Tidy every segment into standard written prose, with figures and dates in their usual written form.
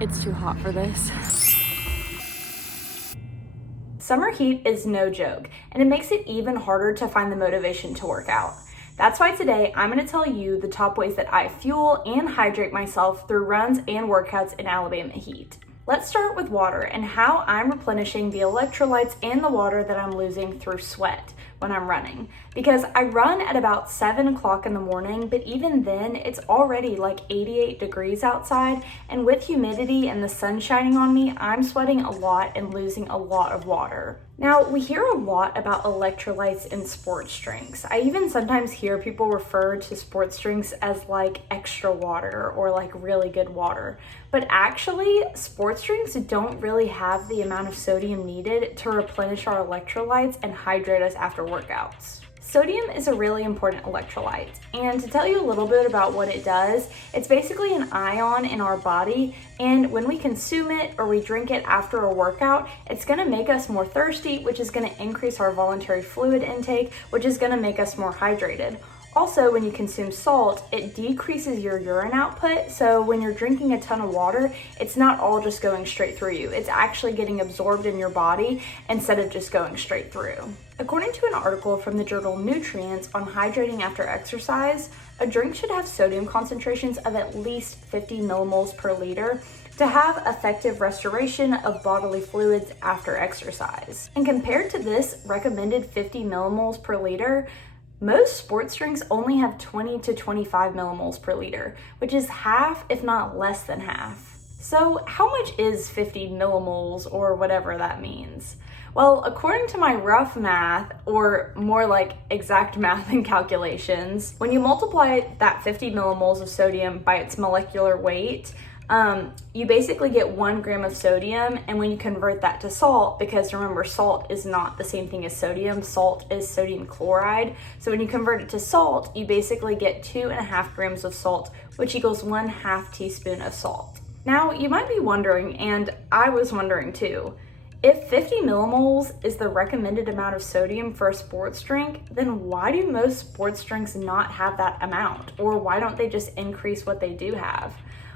It's too hot for this. Summer heat is no joke, and it makes it even harder to find the motivation to work out. That's why today I'm going to tell you the top ways that I fuel and hydrate myself through runs and workouts in Alabama heat. Let's start with water and how I'm replenishing the electrolytes and the water that I'm losing through sweat when I'm running. Because I run at about 7 o'clock in the morning, but even then it's already like 88 degrees outside, and with humidity and the sun shining on me, I'm sweating a lot and losing a lot of water. Now, we hear a lot about electrolytes in sports drinks. I even sometimes hear people refer to sports drinks as like extra water or like really good water. But actually, sports drinks don't really have the amount of sodium needed to replenish our electrolytes and hydrate us after workouts. Sodium is a really important electrolyte, and to tell you a little bit about what it does, it's basically an ion in our body, and when we consume it or we drink it after a workout, it's going to make us more thirsty, which is going to increase our voluntary fluid intake, which is going to make us more hydrated. Also, when you consume salt, it decreases your urine output, so when you're drinking a ton of water, it's not all just going straight through you. It's actually getting absorbed in your body instead of just going straight through. According to an article from the journal Nutrients on hydrating after exercise, a drink should have sodium concentrations of at least 50 millimoles per liter to have effective restoration of bodily fluids after exercise. And compared to this recommended 50 millimoles per liter, most sports drinks only have 20 to 25 millimoles per liter, which is half, if not less than half. So how much is 50 millimoles, or whatever that means? Well, according to my rough math, or more like exact math and calculations, when you multiply that 50 millimoles of sodium by its molecular weight, you basically get 1 gram of sodium, and when you convert that to salt, because remember, salt is not the same thing as sodium, salt is sodium chloride, so when you convert it to salt, you basically get 2.5 grams of salt, which equals 1/2 teaspoon of salt. Now, you might be wondering, and I was wondering too, if 50 millimoles is the recommended amount of sodium for a sports drink, then why do most sports drinks not have that amount? Or why don't they just increase what they do have?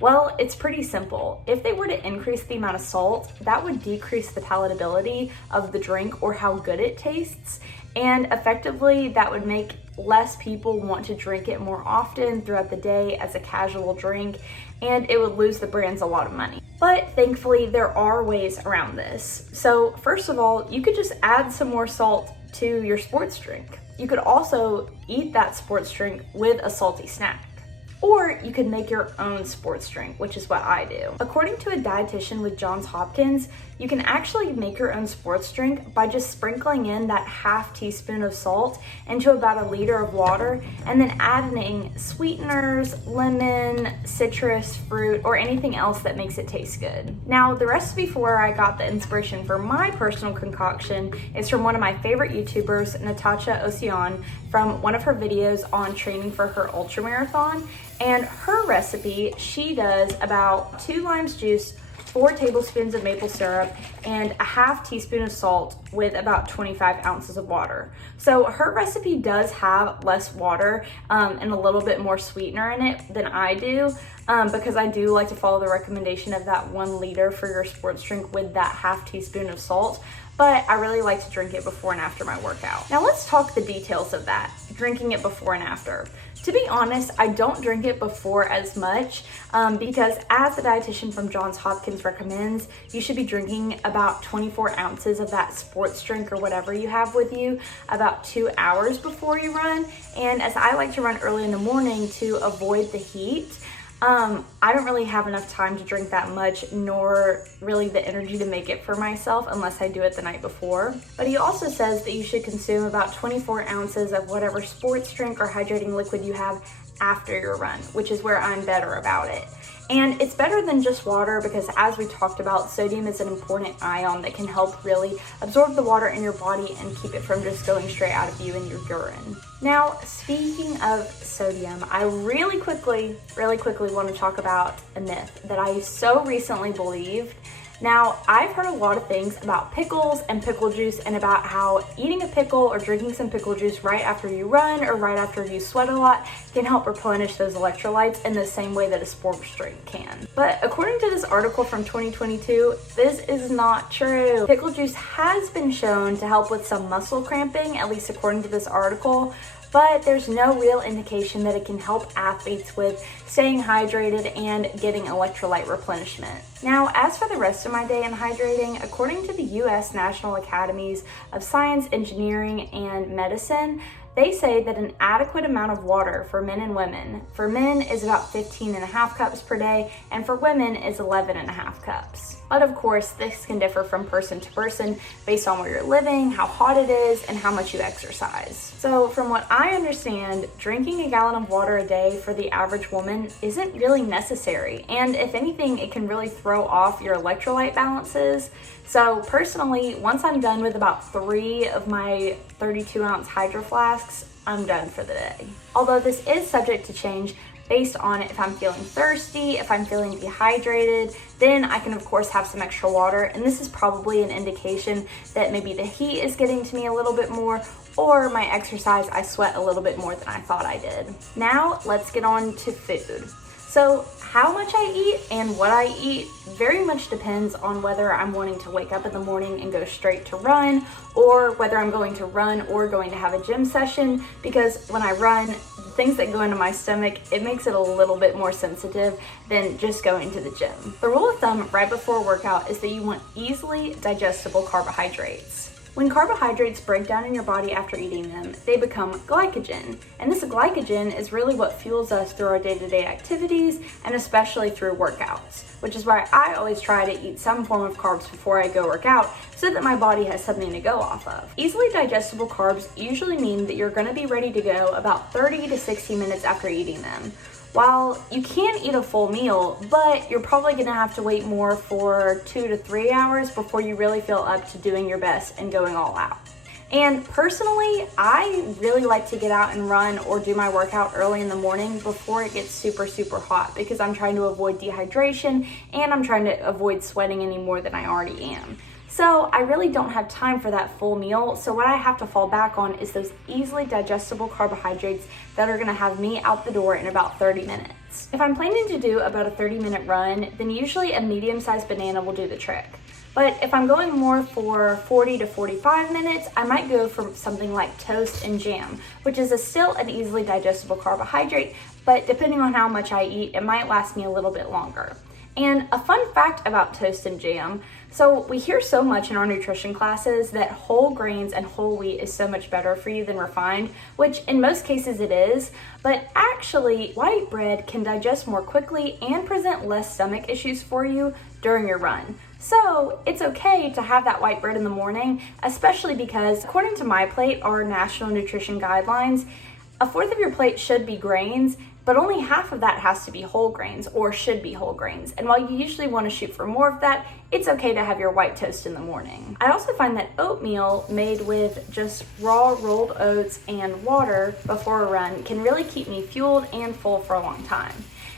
Well, it's pretty simple. If they were to increase the amount of salt, that would decrease the palatability of the drink or how good it tastes, and effectively that would make less people want to drink it more often throughout the day as a casual drink, and it would lose the brands a lot of money. But thankfully, there are ways around this. So first of all, you could just add some more salt to your sports drink. You could also eat that sports drink with a salty snack. Or you could make your own sports drink, which is what I do. According to a dietitian with Johns Hopkins, you can actually make your own sports drink by just sprinkling in that 1/2 teaspoon of salt into about 1 liter of water, and then adding sweeteners, lemon, citrus, fruit, or anything else that makes it taste good. Now, the recipe for where I got the inspiration for my personal concoction is from one of my favorite YouTubers, Natasha Ocean, from one of her videos on training for her ultramarathon. And her recipe, she does about 2 limes juice, 4 tablespoons of maple syrup, and 1/2 teaspoon of salt with about 25 ounces of water. So her recipe does have less water and a little bit more sweetener in it than I do, because I do like to follow the recommendation of that 1 liter for your sports drink with that 1/2 teaspoon of salt. But I really like to drink it before and after my workout. Now let's talk the details of that, drinking it before and after. To be honest, I don't drink it before as much because as the dietitian from Johns Hopkins recommends, you should be drinking about 24 ounces of that sports drink or whatever you have with you about 2 hours before you run. And as I like to run early in the morning to avoid the heat, I don't really have enough time to drink that much, nor really the energy to make it for myself unless I do it the night before. But he also says that you should consume about 24 ounces of whatever sports drink or hydrating liquid you have after your run, which is where I'm better about it. And it's better than just water because, as we talked about, sodium is an important ion that can help really absorb the water in your body and keep it from just going straight out of you in your urine. Now, speaking of sodium, I really quickly want to talk about a myth that I so recently believed, Now, I've heard a lot of things about pickles and pickle juice and about how eating a pickle or drinking some pickle juice right after you run or right after you sweat a lot can help replenish those electrolytes in the same way that a sports drink can. But according to this article from 2022, this is not true. Pickle juice has been shown to help with some muscle cramping, at least according to this article, but there's no real indication that it can help athletes with staying hydrated and getting electrolyte replenishment. Now, as for the rest of my day in hydrating, according to the US National Academies of Science, Engineering, and Medicine, they say that an adequate amount of water for men and women, for men is about 15.5 cups per day, and for women is 11.5 cups. But of course, this can differ from person to person based on where you're living, how hot it is, and how much you exercise. So from what I understand, drinking a gallon of water a day for the average woman isn't really necessary. And if anything, it can really throw off your electrolyte balances. So personally, once I'm done with about 3 of my 32-ounce hydro flasks, I'm done for the day. Although this is subject to change based on if I'm feeling thirsty, if I'm feeling dehydrated, then I can of course have some extra water, and this is probably an indication that maybe the heat is getting to me a little bit more, or my exercise, I sweat a little bit more than I thought I did. Now let's get on to food. So how much I eat and what I eat very much depends on whether I'm wanting to wake up in the morning and go straight to run, or whether I'm going to run or going to have a gym session, because when I run, the things that go into my stomach, it makes it a little bit more sensitive than just going to the gym. The rule of thumb right before a workout is that you want easily digestible carbohydrates. When carbohydrates break down in your body after eating them, they become glycogen. And this glycogen is really what fuels us through our day-to-day activities, and especially through workouts, which is why I always try to eat some form of carbs before I go work out so that my body has something to go off of. Easily digestible carbs usually mean that you're going to be ready to go about 30 to 60 minutes after eating them. While you can eat a full meal, but you're probably gonna have to wait more for 2 to 3 hours before you really feel up to doing your best and going all out. And personally, I really like to get out and run or do my workout early in the morning before it gets super, super hot, because I'm trying to avoid dehydration and I'm trying to avoid sweating any more than I already am. So I really don't have time for that full meal, so what I have to fall back on is those easily digestible carbohydrates that are gonna have me out the door in about 30 minutes. If I'm planning to do about a 30-minute run, then usually a medium-sized banana will do the trick. But if I'm going more for 40 to 45 minutes, I might go for something like toast and jam, which is still an easily digestible carbohydrate, but depending on how much I eat, it might last me a little bit longer. And a fun fact about toast and jam, so we hear so much in our nutrition classes that whole grains and whole wheat is so much better for you than refined, which in most cases it is, but actually white bread can digest more quickly and present less stomach issues for you during your run. So it's okay to have that white bread in the morning, especially because according to My Plate, our national nutrition guidelines, a fourth of your plate should be grains, but only half of that has to be whole grains, or should be whole grains. And while you usually want to shoot for more of that, it's okay to have your white toast in the morning. I also find that oatmeal made with just raw rolled oats and water before a run can really keep me fueled and full for a long time.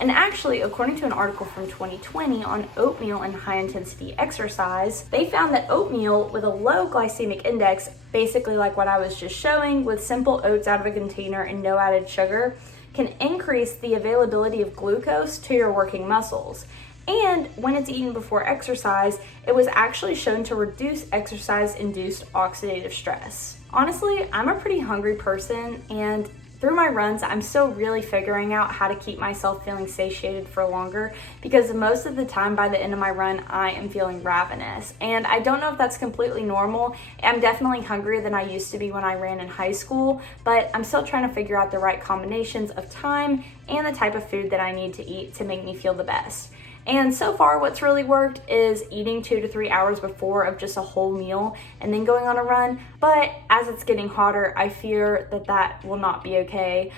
And actually, according to an article from 2020 on oatmeal and high intensity exercise, they found that oatmeal with a low glycemic index, basically like what I was just showing, with simple oats out of a container and no added sugar, can increase the availability of glucose to your working muscles. And when it's eaten before exercise, it was actually shown to reduce exercise-induced oxidative stress. Honestly, I'm a pretty hungry person, and through my runs, I'm still really figuring out how to keep myself feeling satiated for longer, because most of the time by the end of my run, I am feeling ravenous. And I don't know if that's completely normal. I'm definitely hungrier than I used to be when I ran in high school, but I'm still trying to figure out the right combinations of time and the type of food that I need to eat to make me feel the best. And so far what's really worked is eating 2 to 3 hours before of just a whole meal and then going on a run. But as it's getting hotter, I fear that that will not be okay,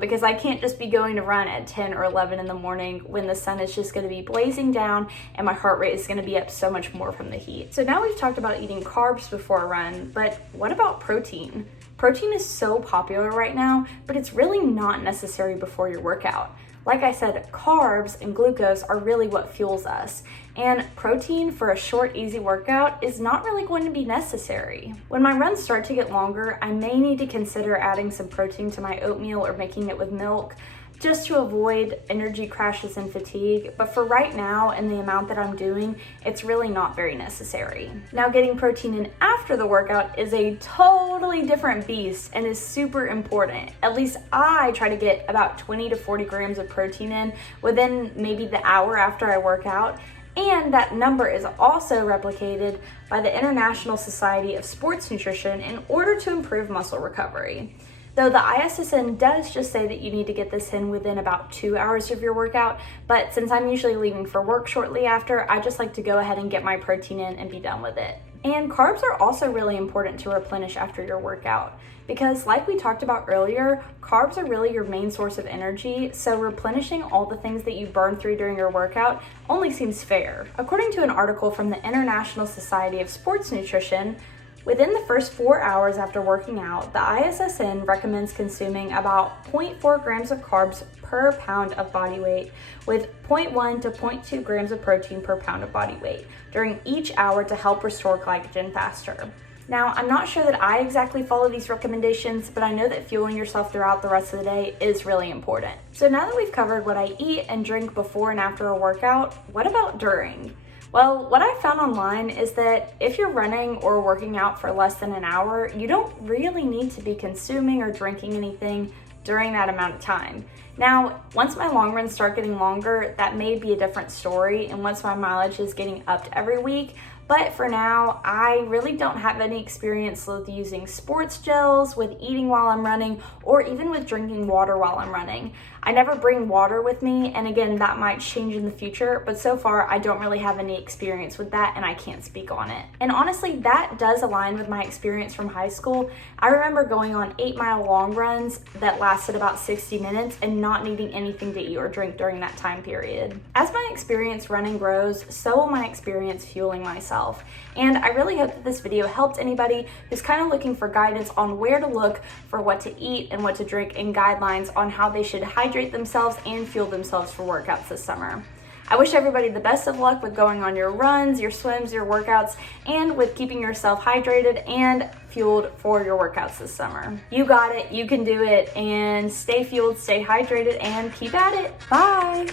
because I can't just be going to run at 10 or 11 in the morning when the sun is just going to be blazing down and my heart rate is going to be up so much more from the heat. So now we've talked about eating carbs before a run, but what about protein? Protein is so popular right now, but it's really not necessary before your workout. Like I said, carbs and glucose are really what fuels us, and protein for a short, easy workout is not really going to be necessary. When my runs start to get longer, I may need to consider adding some protein to my oatmeal or making it with milk, just to avoid energy crashes and fatigue, but for right now and the amount that I'm doing, it's really not very necessary. Now, getting protein in after the workout is a totally different beast and is super important. At least I try to get about 20 to 40 grams of protein in within maybe the hour after I work out, and that number is also replicated by the International Society of Sports Nutrition in order to improve muscle recovery. Though the ISSN does just say that you need to get this in within about 2 hours of your workout, but since I'm usually leaving for work shortly after, I just like to go ahead and get my protein in and be done with it. And carbs are also really important to replenish after your workout, because like we talked about earlier, carbs are really your main source of energy, so replenishing all the things that you burn through during your workout only seems fair. According to an article from the International Society of Sports Nutrition, within the first 4 hours after working out, the ISSN recommends consuming about 0.4 grams of carbs per pound of body weight, with 0.1 to 0.2 grams of protein per pound of body weight during each hour to help restore glycogen faster. Now, I'm not sure that I exactly follow these recommendations, but I know that fueling yourself throughout the rest of the day is really important. So now that we've covered what I eat and drink before and after a workout, what about during? Well, what I found online is that if you're running or working out for less than an hour, you don't really need to be consuming or drinking anything during that amount of time. Now, once my long runs start getting longer, that may be a different story, and once my mileage is getting upped every week. But for now, I really don't have any experience with using sports gels, with eating while I'm running, or even with drinking water while I'm running. I never bring water with me, and again, that might change in the future, but so far I don't really have any experience with that and I can't speak on it. And honestly, that does align with my experience from high school. I remember going on 8-mile long runs that lasted about 60 minutes and not needing anything to eat or drink during that time period. As my experience running grows, so will my experience fueling myself. And I really hope that this video helped anybody who's kind of looking for guidance on where to look for what to eat and what to drink, and guidelines on how they should hydrate themselves and fuel themselves for workouts this summer. I wish everybody the best of luck with going on your runs, your swims, your workouts, and with keeping yourself hydrated and fueled for your workouts this summer. You got it, you can do it, and stay fueled, stay hydrated, and keep at it. Bye!